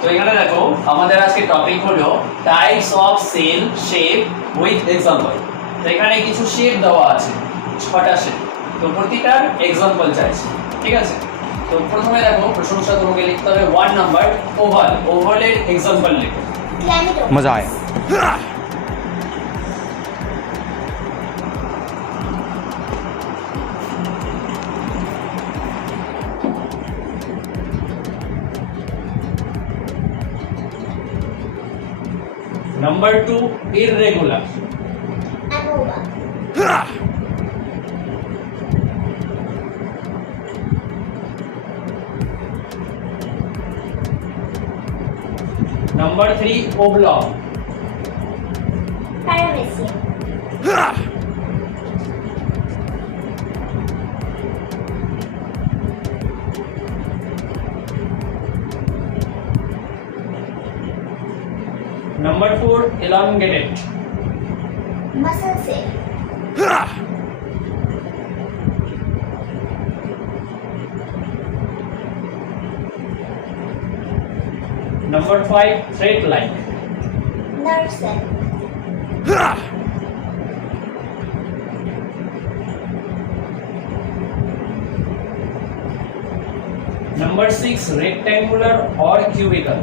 তো এখানে দেখো আমাদের আজকে টপিক হলো types of cell shape with example. তো এখানে কিছু শেপ দেওয়া আছে, 6টা শেপ। তো প্রতিটার এক্সাম্পল চাইছি, ঠিক আছে। তো প্রথমে দেখো প্রশংসা তোমাকে লিখতে হবে 1 নাম্বার ওভাল। ওভালের এক্সাম্পল লিখো। मजा आया। नंबर 2 irregular। Number 3 oblong। Number 4 elongated। Number 5 thread like। Number 6 rectangular or cubical।